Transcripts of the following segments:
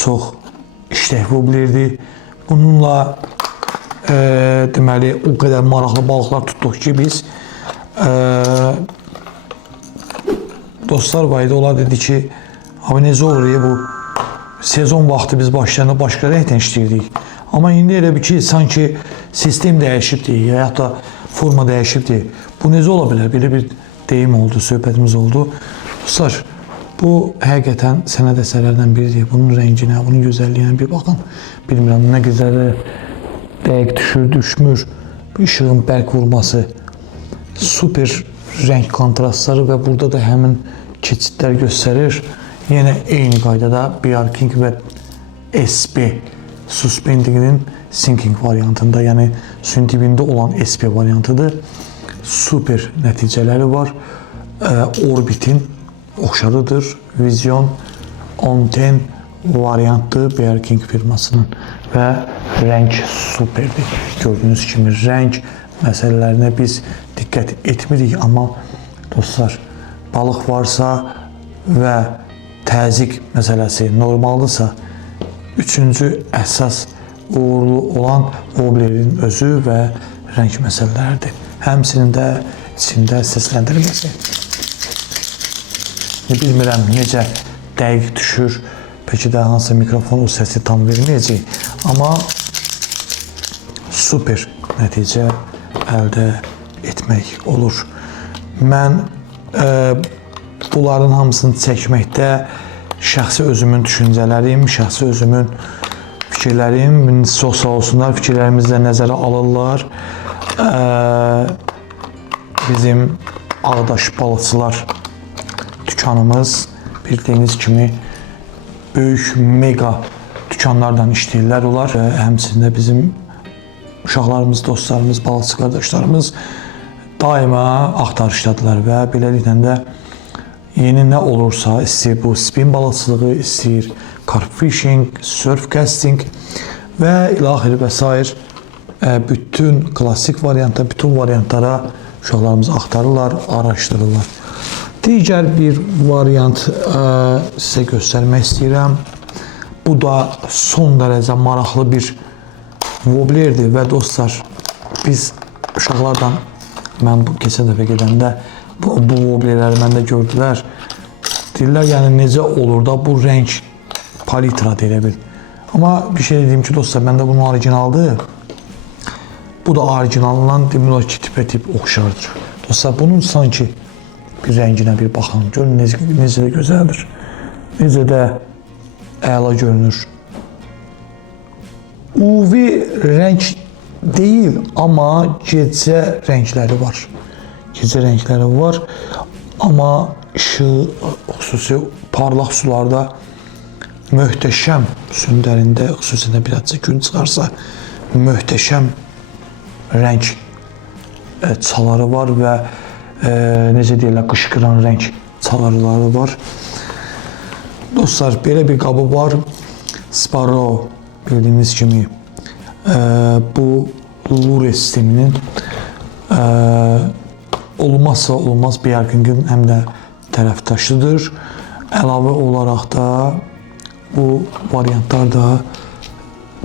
çox işlək voblerdir. Bununla deməli o qədər maraqlı balıqlar tutduq ki biz dostlar var idi, onlar dedi ki abi necə olur ya bu sezon vaxtı biz başlarında başqa rəngdən işləyirdik. Amma indi elə bir ki sanki sistem dəyişibdir ya da forma dəyişibdir. Bu necə ola bilər? Belə bir deyim oldu, söhbətimiz oldu. Dostlar, bu həqiqətən sənət əsərlərdən biridir. Bunun rənginə, bunun gözəlliyinə bir baxın. Bilmirəm, nə qədər dəqiq düşür, düşmür. Bu işığın bərk vurması, super rəng kontrastları və burada da həmin keçidlər göstərir. Yenə eyni qaydada BR King və SB Suspending'in sinking variantında, yəni suyun dibində olan SB variantıdır. Super nəticələri var. Orbitin oxşarıdır. Vision 1010 variantı BR King firmasının və rəng superdir. Gördüyünüz kimi rəng məsələlərinə biz diqqət etmirik, amma dostlar, balıq varsa və təzyiq məsələsi normaldırsa, üçüncü əsas uğurlu olan woblerin özü və rəng məsələləridir. Həmçinin də içində səsləndirilməsi. Bilmirəm necə dəqiq düşür, peki də hansı mikrofon o səsi tam verməyəcək, amma super nəticə əldə etmək olur. Mən bunların hamısını çəkməkdə şəxsi özümün düşüncələrim, şəxsi özümün fikirlərim, çox sağ olsunlar, fikirlərimizi də nəzərə alırlar. Bizim Ağdaş Balıqçılar dükanımız bildiyiniz kimi böyük mega dükanlardan işləyirlər onlar. Həmçində bizim uşaqlarımız, dostlarımız, balıqçı qardaşlarımız daima axtarışdadılar və beləliklə də yeni nə olursa, istəyir bu spin balıqçılığı, istəyir carp fishing, surf casting və ilaxır və s. Bütün klasik varianta, bütün variantlara uşaqlarımız axtarırlar, araşdırırlar. Digər bir variant sizə göstərmək istəyirəm. Bu da son dərəcə maraqlı bir woblerdir və dostlar, biz uşaqlardan, mən bu keçən dəfə gedəndə bu woblerləri məndə gördülər. Deyirlər, yəni necə olur da bu rəng palitradır elə bil. Amma bir şey dediyim ki, dostlar, məndə bunun orijinaldır. Bu da orijinalından demək olar ki, tipə-tip oxşardır. Dostlar, bunun sanki bir rənginə bir baxın. Görün, necə də gözəldir. Necə də əla görünür. UV rəng deyil, amma gecə rəngləri var. Gecə rəngləri var, amma işığı, xüsusi parlaq sularda möhtəşəm, suyun dərində, xüsusilə birazca gün çıxarsa, möhtəşəm rəng çaları var və necə deyirlər, qışqıran rəng çalarları var. Dostlar, belə bir qabı var. Sparrow, bildiyiniz kimi, bu lure sisteminin olmazsa olmaz BR King'in həm də tərəfdaşıdır. Əlavə olaraq da bu variantlar da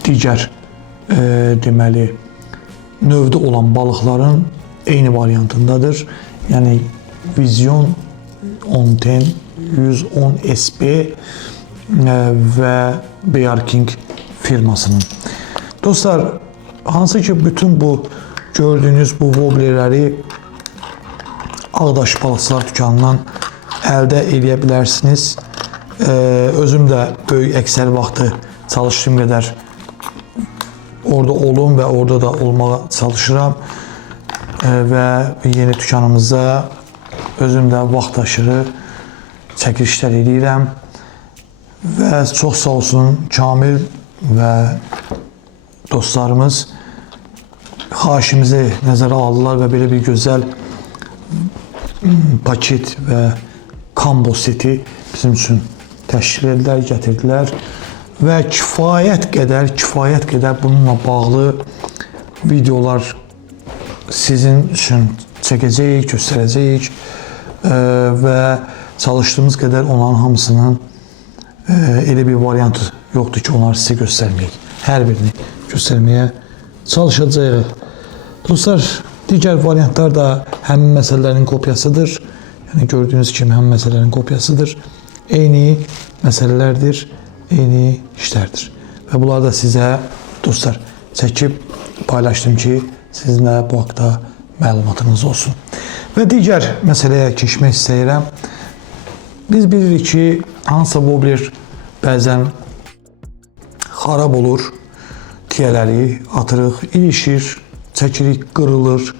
digər deməli növdə olan balıqların eyni variantındadır. Yəni Vision 1010, 110 SB və BR King firmasının. Dostlar, hansı ki bütün bu gördüyünüz bu woblerləri Ağdaş Balıqçılar dükanından əldə edə bilərsiniz. Özüm də böyük əksər vaxtı çalışdığım qədər orada olum və orada da olmağa çalışıram və yeni dükanımızda özüm də vaxt aşırı çəkilişlər edirəm və çox sağ olsun Kamil və dostlarımız xahişimizi nəzərə aldılar və belə bir gözəl paket və kombo seti bizim üçün təşkil edilər, gətirdilər və kifayət qədər bununla bağlı videolar sizin üçün çəkəcəyik, göstərəcəyik və çalışdığımız qədər onların hamısının elə bir variant yoxdur ki, onları sizə göstərməyək. Hər birini göstərməyə çalışacağıq. Dostlar, digər variantlar da həmin məsələlərin kopyasıdır. Yəni gördüyünüz kimi həmin məsələlərin kopyasıdır. Eyni məsələlərdir, eyni işlərdir. Və bunları da sizə dostlar çəkib paylaşdım ki, sizinlə bu haqda məlumatınız olsun. Və digər məsələyə keçmək istəyirəm. Biz bilirik ki, hansısa wobler bəzən xarab olur, tiyələri atırıq, ilişir, çəkirik, qırılır,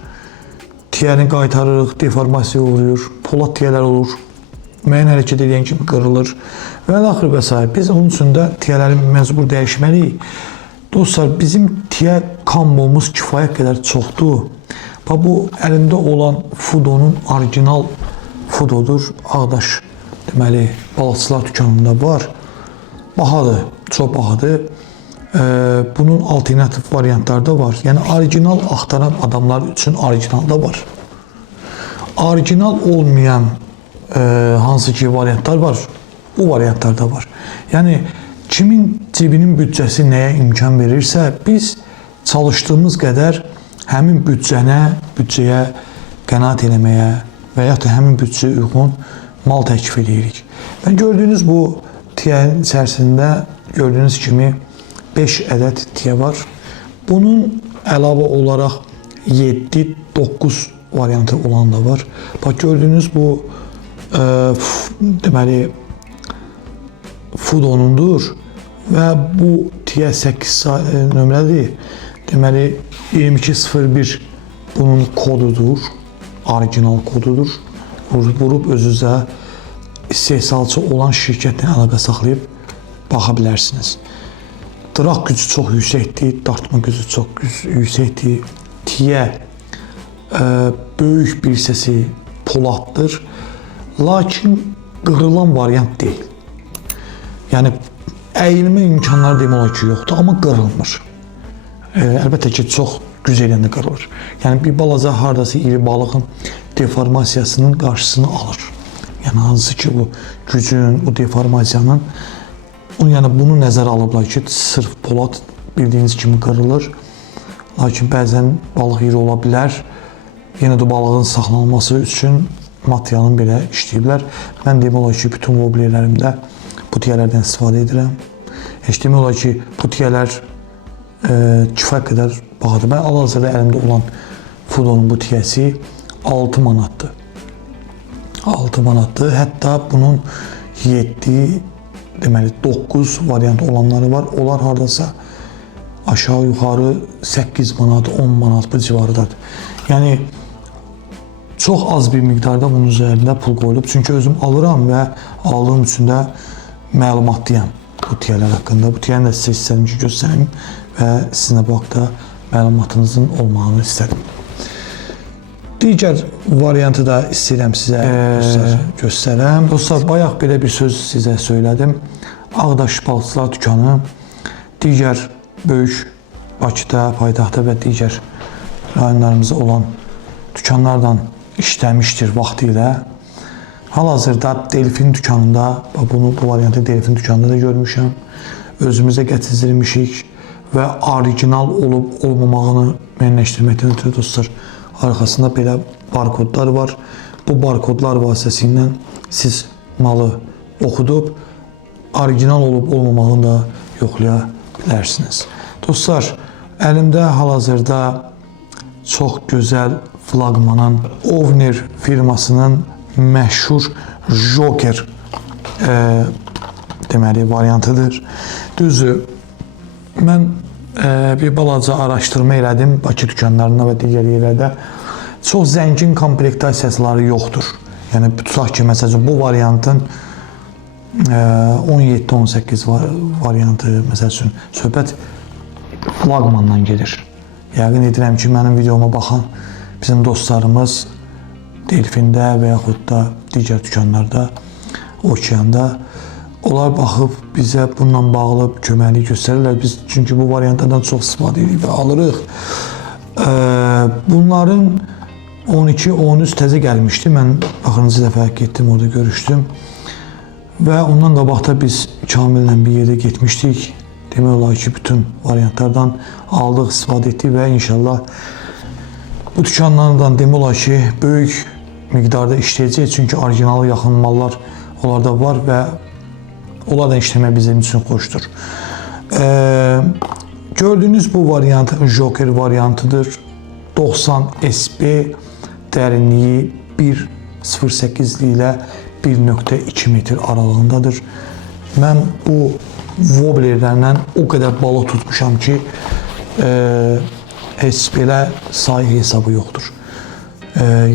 tiyəni qaytarırıq, deformasiya uğrayır, polad tiyələr olur, müəyyən hərəkət edən kimi qırılır və axır və s. Biz onun üçün də tiyələri məcbur dəyişməliyik. Dostlar, bizim tiyə kombomuz kifayət qədər çoxdur. Bu əlimdə olan Fudonun orijinal Fudodur, Ağdaş deməli balıqçılar dükanında var. Bahadır, çox bahadır. Bunun alternativ variantları da var. Yəni orijinal axtaran adamlar üçün orijinal da var. Orijinal olmayan hansı ki variantlar var, bu variantlar da var. Yəni kimin cibinin büdcəsi nəyə imkan verirsə, biz çalışdığımız qədər həmin büdcəyə qənaət eləməyə və yaxud da həmin büdcəyə uyğun mal təklif edirik. Və gördüyünüz bu tiyənin içərisində gördüyünüz kimi 5 ədəd tiyə var. Bunun əlavə olaraq 7-9 variantı olan da var. Bax gördüyünüz bu deməli Fudonundur və bu tiyə 8 nömrədir. Deməli 2201 bunun kodudur, orijinal kodudur. Vurub özünüzə istehsalçı olan şirkətlə əlaqə saxlayıb baxa bilərsiniz. Dıraq gücü çox yüksəkdir, dartma gücü çox yüksəkdir. Tiyə böyük bir hissəsi poladdır, lakin qırılan variant deyil. Yəni əyilmə imkanları demək olar ki, yoxdur, amma qırılmır. Əlbəttə ki, çox güc eləyəndə qırılır. Yəni bir balaca hardasa iri balığın deformasiyasının qarşısını alır. Yəni hansı ki, bu gücün, bu deformasiyanın, yəni bunu nəzərə alıblar ki, sırf polad bildiyiniz kimi qırılır. Lakin bəzən balıq iri ola bilər. Yenə də balığın saxlanılması üçün materialını belə işləyiblər. Mən demək olar ki, bütün woblerlərimdə bu tiyələrdən istifadə edirəm. Heç demək olar ki, bu tiyələr kifayət qədər bahadır. Mən hal-hazırda əlimdə olan Fudonun bu tiyəsi 6 manatdır. 6 manatdır. Hətta bunun 7, deməli 9 variant olanları var. Onlar hardasa aşağı yuxarı 8 manat, 10 manat bu civarıdadır. Yəni çox az bir miqdarda bunun üzərində pul qoyulub. Çünki özüm alıram və aldığım üçün də məlumatlıyam bu tiyələr haqqında. Bu tiyəni də sizə istədim ki, göstərim və sizinlə bu haqda məlumatınızın olmağını istədim. Digər variantı da istəyirəm sizə göstərəm. Dostlar, bayaq belə bir söz sizə söylədim. Ağdaş balıqçılar dükanı digər böyük Bakıda, paytaxtda və digər rayonlarımızda olan dükanlardan işləmişdir vaxtı ilə. Hal-hazırda Delfin dükanında, bu variantı Delfin dükanında da görmüşəm. Özümüzə gətizdirmişik və orijinal olub olmamağını müəyyənləşdirməkdən ötürü dostlar, arxasında belə barkodlar var. Bu barkodlar vasitəsilə siz malı oxudub, orijinal olub olmamağını da yoxlaya bilərsiniz. Dostlar, əlimdə hal-hazırda çox gözəl flaqmanın Ovner firmasının məşhur Joker deməli variantıdır. Düzdür, mən bir balaca araşdırma elədim Bakı dükanlarında və digər yerlərdə. Çox zəngin komplektasiyası yoxdur. Yəni, tutaq ki, məsələn, bu variantın 17-18 variantı, məsələn, söhbət flaqmandan gedir. Yəqin edirəm ki, mənim videoma baxan bizim dostlarımız Delfində və yaxud da digər dükanlarda, okeanda onlar baxıb bizə bununla bağlı köməklik göstərirlər. Biz çünki bu variantlardan çox istifadə edirik və alırıq. Bunların 12-13 təzə gəlmişdi. Mən axırıncı dəfə getdim, orada görüşdüm. Və ondan qabaq da biz Kamillə bir yerdə getmişdik. Demək olar ki, bütün variantlardan aldıq, istifadə etdik və inşallah bu dükanlardan demək olar ki, böyük miqdarda işləyəcək. Çünki orijinal yaxın mallar onlarda var və onlardan işləmək bizim üçün xoşdur. Gördüyünüz bu variant Joker variantıdır. 90 SP dərinliyi 1.08 ilə 1.2 metr aralığındadır. Mən bu wobblerlərlə o qədər balıq tutmuşam ki, heç belə sayı hesabı yoxdur.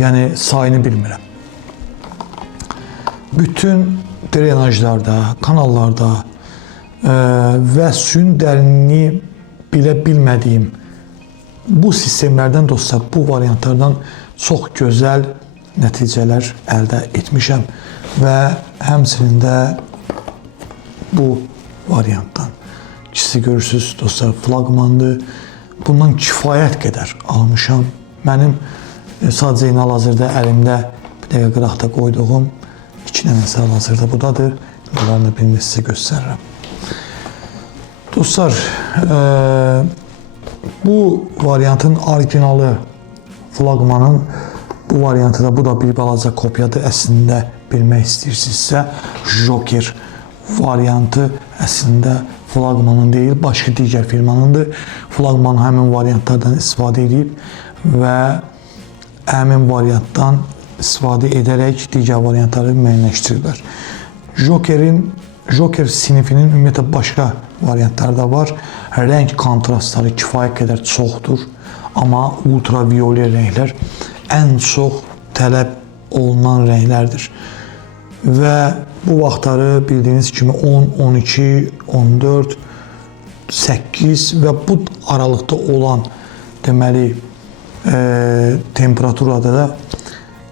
Yəni sayını bilmirəm. Bütün drenajlarda, kanallarda və suyun dərinliyi bilə bilmədiyim bu sistemlərdən dostlar, bu variantlardan çox gözəl nəticələr əldə etmişəm və həmçinin də bu variantdan. İkisi görürsünüz dostlar, flaqmandır. Bundan kifayət qədər almışam. Mənim sadəcə hal-hazırda əlimdə bir dəqiqə qıraqda qoyduğum 2 dənəsi hal-hazırda budadır. Bunlarını birini sizə göstərirəm. Dostlar, bu variantın orijinalı flaqmanın bu variantı da, bu da bir balaca kopyadır. Əslində bilmək istəyirsinizsə, Joker variantı əslində flaqmanın deyil, başqa digər firmanındır. Flaqman həmin variantlardan istifadə edib və həmin variantdan istifadə edərək digər variantları müəyyənləşdiriblər. Joker sinifinin ümumiyyətlə başqa variantları da var. Rəng kontrastları kifayət qədər çoxdur. Amma ultraviyole rənglər ən çox tələb olunan rənglərdir. Və bu vaxtları bildiyiniz kimi 10, 12, 14, 8 və bu aralıqda olan deməli temperaturada da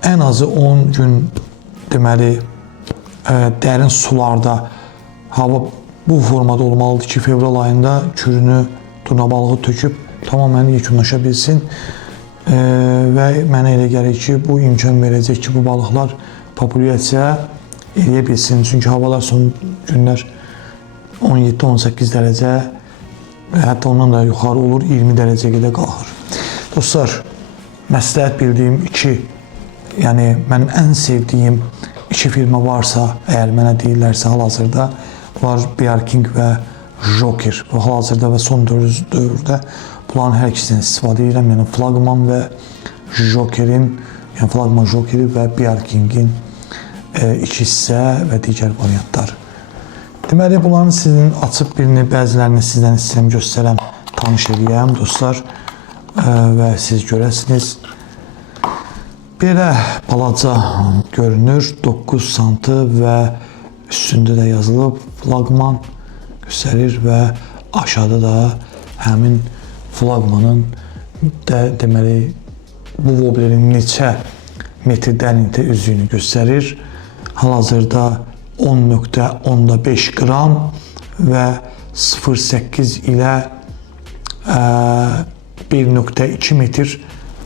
ən azı 10 gün deməli dərin sularda hava bu formada olmalıdır ki, fevral ayında kürünü, turna balığı töküb tamamən yekunlaşa bilsin. Və mənə elə gəlir ki, bu imkan verəcək ki, bu balıqlar populyasiya eləyə bilsin. Çünki havalar son günlər 17-18 dərəcə, hətta ondan da yuxarı olur, 20 dərəcəyə qədər qalxır. Dostlar, məsləhət bildiyim yəni mənim ən sevdiyim 2 firma varsa, əgər mənə deyirlərsə hal-hazırda, bunlar BR King və Joker. Hal-hazırda və son dövrdə bunların hər ikisindən istifadə edirəm. Yəni flaqman və Jokerin, yəni flaqman Jokeri və BR Kingin 2 hissə və digər variantlar. Deməli, bunların sizin açıb birini, bəzilərini sizdən istəyəm göstərəm, tanış edəyəm dostlar və siz görəsiniz. Belə balaca görünür, 9 santı və üstündə də yazılıb flaqman göstərir və aşağıda da həmin flaqmanın deməli bu wobblerin neçə metr dərinlikdə üzdüyünü göstərir. Hal-hazırda 10.5 qram və 0.8 ilə 1.2 metr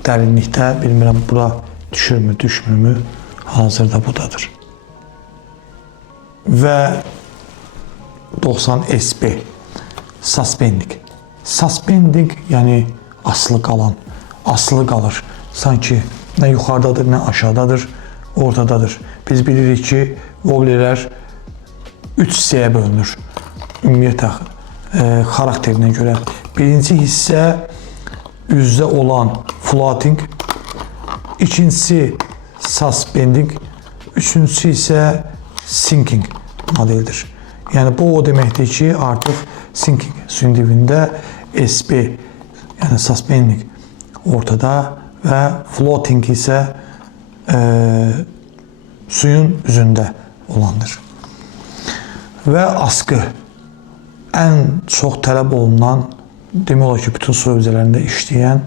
dərinlikdə, bilmirəm bura düşürmü, düşmürmü, hal-hazırda budadır. Və 90 SP suspending. Suspending yəni asılı qalan, asılı qalır. Sanki nə yuxarıdadır, nə aşağıdadır, ortadadır. Biz bilirik ki, wobblerlər 3 hissəyə bölünür. Ümumiyyətlə, xarakterinə görə. Birinci hissə üzdə olan floating, ikincisi suspending, üçüncüsü isə sinking modelidir. Yəni bu o deməkdir ki, artıq sinking suyun dibində, SP yəni suspending ortada və floating isə suyun üzündə olandır. Və askı ən çox tələb olunan, demək olar ki, bütün su hövzələrində işləyən,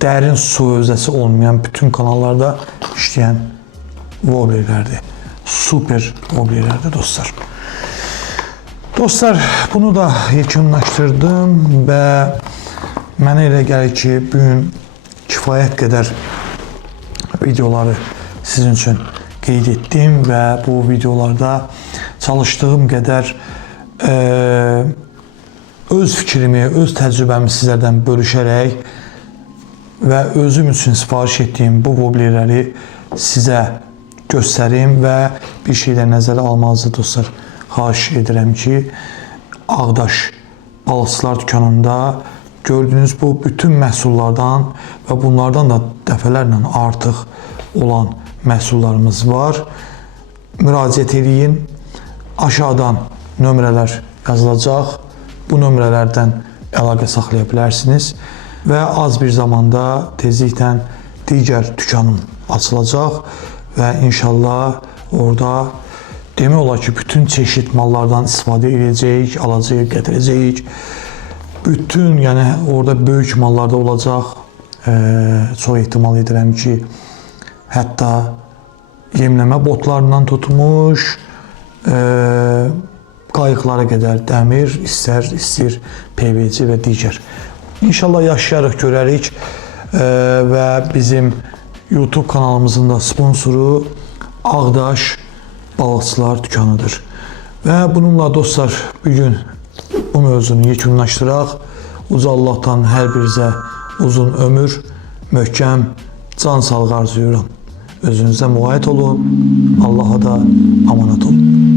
dərin su hövzəsi olmayan, bütün kanallarda işləyən wobblerlərdir. Super wobblerlərdir dostlar. Dostlar, bunu da yekunlaşdırdım və mənə elə gəlir ki, bugün kifayət qədər videoları sizin üçün qeyd etdim və bu videolarda çalışdığım qədər öz fikrimi, öz təcrübəmi sizlərdən bölüşərək və özüm üçün sifariş etdiyim bu voblerləri sizə göstərim və bir şeylə nəzərə almanızı dostlar xahiş edirəm ki, Ağdaş balıqçılar dükanında gördüyünüz bu bütün məhsullardan və bunlardan da dəfələrlə artıq olan məhsullarımız var. Müraciət edin. Aşağıdan nömrələr yazılacaq. Bu nömrələrdən əlaqə saxlaya bilərsiniz və az bir zamanda tezliklə digər dükanım açılacaq və inşallah orada demək olar ki, bütün çeşid mallardan istifadə edəcəyik, alacağıq, gətirəcəyik. Bütün, yəni orada böyük mallarda olacaq. Çox ehtimal edirəm ki, hətta yemləmə botlarından tutmuş, qayıqlara qədər dəmir, istir PVC və digər. İnşallah yaşayarıq, görərik və bizim YouTube kanalımızın da sponsoru Ağdaş balıqçılar dükanıdır. Və bununla dostlar, bugün bu mövzunu yekunlaşdıraq. Uca Allahdan hər birinizə uzun ömür, möhkəm, can sağlığı arzulayıram. Özünüzə müğayət olun, Allaha da amanat olun.